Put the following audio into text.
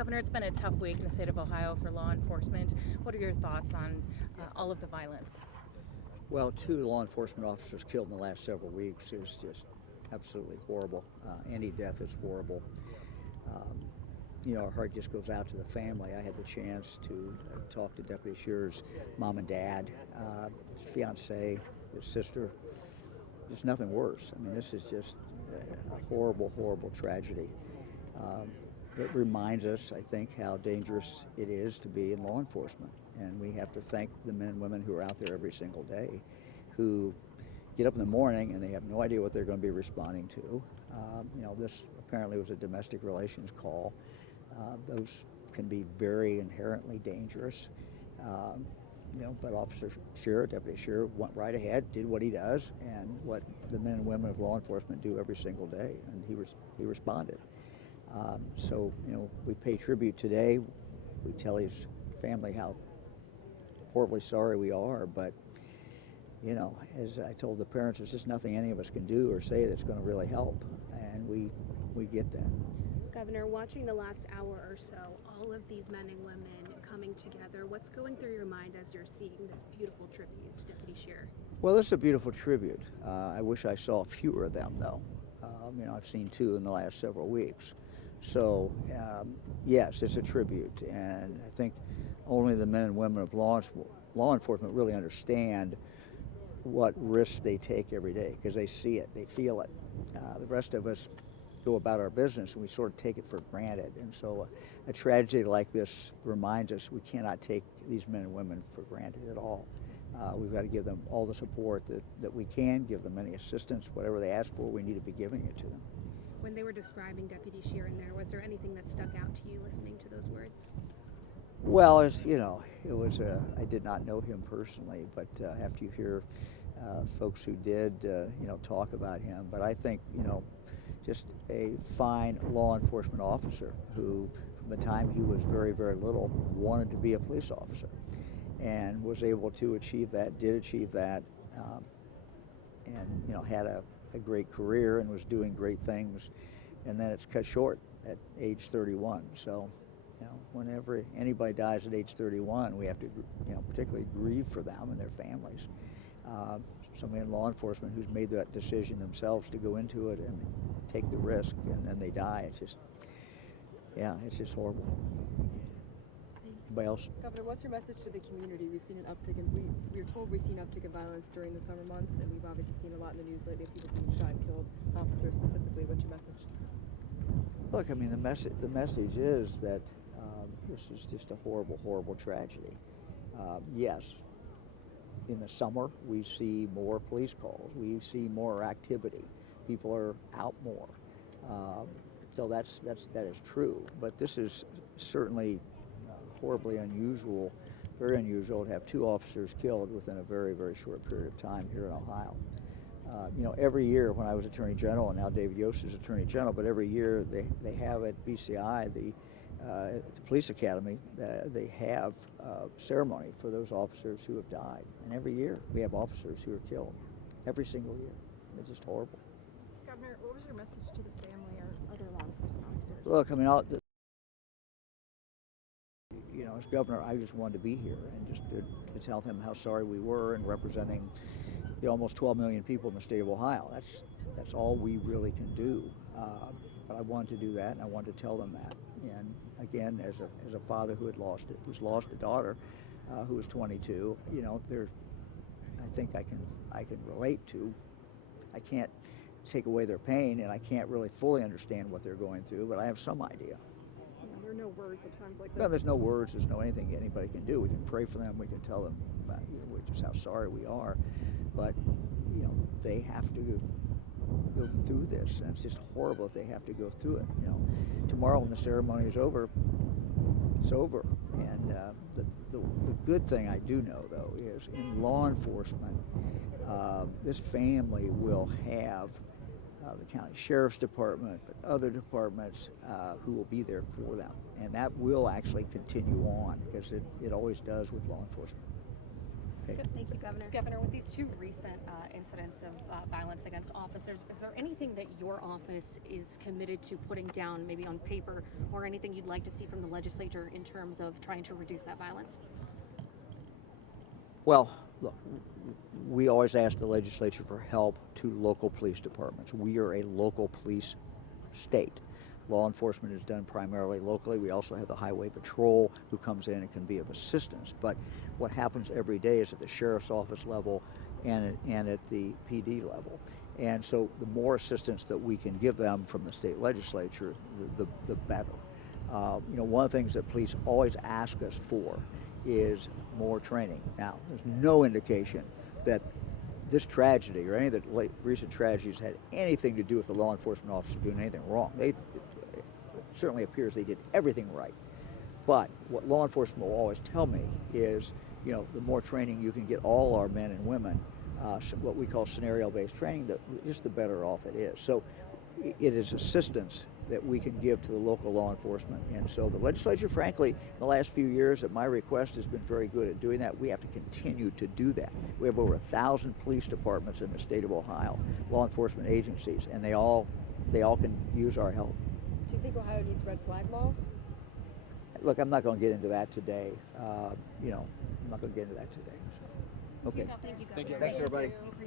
Governor, it's been a tough week in the state of Ohio for law enforcement. What are your thoughts on all of the violence? Well, 2 law enforcement officers killed in the last several weeks is just absolutely horrible. Any death is horrible. Our heart just goes out to the family. I had the chance to talk to Deputy Sherrer's mom and dad, his fiance, his sister. There's nothing worse. I mean, this is just a horrible, horrible tragedy. It reminds us, I think, how dangerous it is to be in law enforcement. And we have to thank the men and women who are out there every single day, who get up in the morning and they have no idea what they're going to be responding to. This apparently was a domestic relations call. Those can be very inherently dangerous. But Officer Sherrer, Deputy Sherrer, went right ahead, did what he does, and what the men and women of law enforcement do every single day, and he responded. We pay tribute today. We tell his family how horribly sorry we are, but as I told the parents, there's just nothing any of us can do or say that's going to really help, and we get that. Governor, watching the last hour or so, all of these men and women coming together, what's going through your mind as you're seeing this beautiful tribute to Deputy Sherrer? Well, this is a beautiful tribute. I wish I saw fewer of them, though. I've seen 2 in the last several weeks. So, yes, it's a tribute, and I think only the men and women of law enforcement really understand what risks they take every day, because they see it, they feel it. The rest of us go about our business and we sort of take it for granted, and so a tragedy like this reminds us we cannot take these men and women for granted at all. We've got to give them all the support that we can, give them any assistance, whatever they ask for, we need to be giving it to them. When they were describing Deputy Sherrer in there, was there anything that stuck out to you listening to those words? Well, I did not know him personally, but after you hear folks who did, talk about him, but I think, just a fine law enforcement officer who, from the time he was very, very little, wanted to be a police officer and was able to achieve that, did achieve that, and had a great career and was doing great things, and then it's cut short at age 31. So, whenever anybody dies at age 31, we have to, particularly grieve for them and their families. Somebody in law enforcement who's made that decision themselves to go into it and take the risk, and then they die. It's just horrible. Anybody else? Governor, what's your message to the community? We've seen an uptick in, we're told we've seen an uptick in violence during the summer months, and we've obviously seen a lot in the news lately of people being shot and killed. Officers specifically, what's your message? Look, I mean, the message is that this is just a horrible, horrible tragedy. Yes, in the summer we see more police calls, we see more activity, people are out more. So that is true. But this is certainly horribly unusual, very unusual to have 2 officers killed within a very, very short period of time here in Ohio. Every year when I was Attorney General, and now David Yost is Attorney General, but every year they have at BCI, the Police Academy, they have a ceremony for those officers who have died. And every year we have officers who are killed, every single year. It's just horrible. Governor, what was your message to the family or other law enforcement officers? Look, I mean, as governor, I just wanted to be here and just to tell him how sorry we were in representing the almost 12 million people in the state of Ohio. That's all we really can do. But I wanted to do that, and I wanted to tell them that. And again, as a father who's lost a daughter who was 22, I think I can relate to. I can't take away their pain, and I can't really fully understand what they're going through, but I have some idea. There are no words at times like that. No, there's no words. There's no anything anybody can do. We can pray for them. We can tell them about, just how sorry we are. But they have to go through this, and it's just horrible that they have to go through it. Tomorrow when the ceremony is over, it's over. And the good thing I do know, though, is in law enforcement, this family will have the county sheriff's department, but other departments who will be there for them. And that will actually continue on, because it always does with law enforcement. Okay. Good. Thank you, Governor. Governor, with these two recent incidents of violence against officers, is there anything that your office is committed to putting down, maybe on paper, or anything you'd like to see from the legislature in terms of trying to reduce that violence? Well, look, we always ask the legislature for help to local police departments. We are a local police state. Law enforcement is done primarily locally. We also have the highway patrol who comes in and can be of assistance. But what happens every day is at the sheriff's office level and at the PD level. And so the more assistance that we can give them from the state legislature, the better. You know, one of the things that police always ask us for is more training. Now, there's no indication that this tragedy or any of the recent tragedies had anything to do with the law enforcement officer doing anything wrong. It certainly appears they did everything right. But what law enforcement will always tell me is, you know, the more training you can get all our men and women, what we call scenario-based training, just the better off it is. So it is assistance that we can give to the local law enforcement. And so the legislature, frankly, in the last few years at my request has been very good at doing that. We have to continue to do that. We have over 1,000 police departments in the state of Ohio, law enforcement agencies, and they all can use our help. Do you think Ohio needs red flag laws? Look, I'm not going to get into that today. You know, I'm not going to get into that today. So. Okay. Thank you, Governor. Thanks, everybody.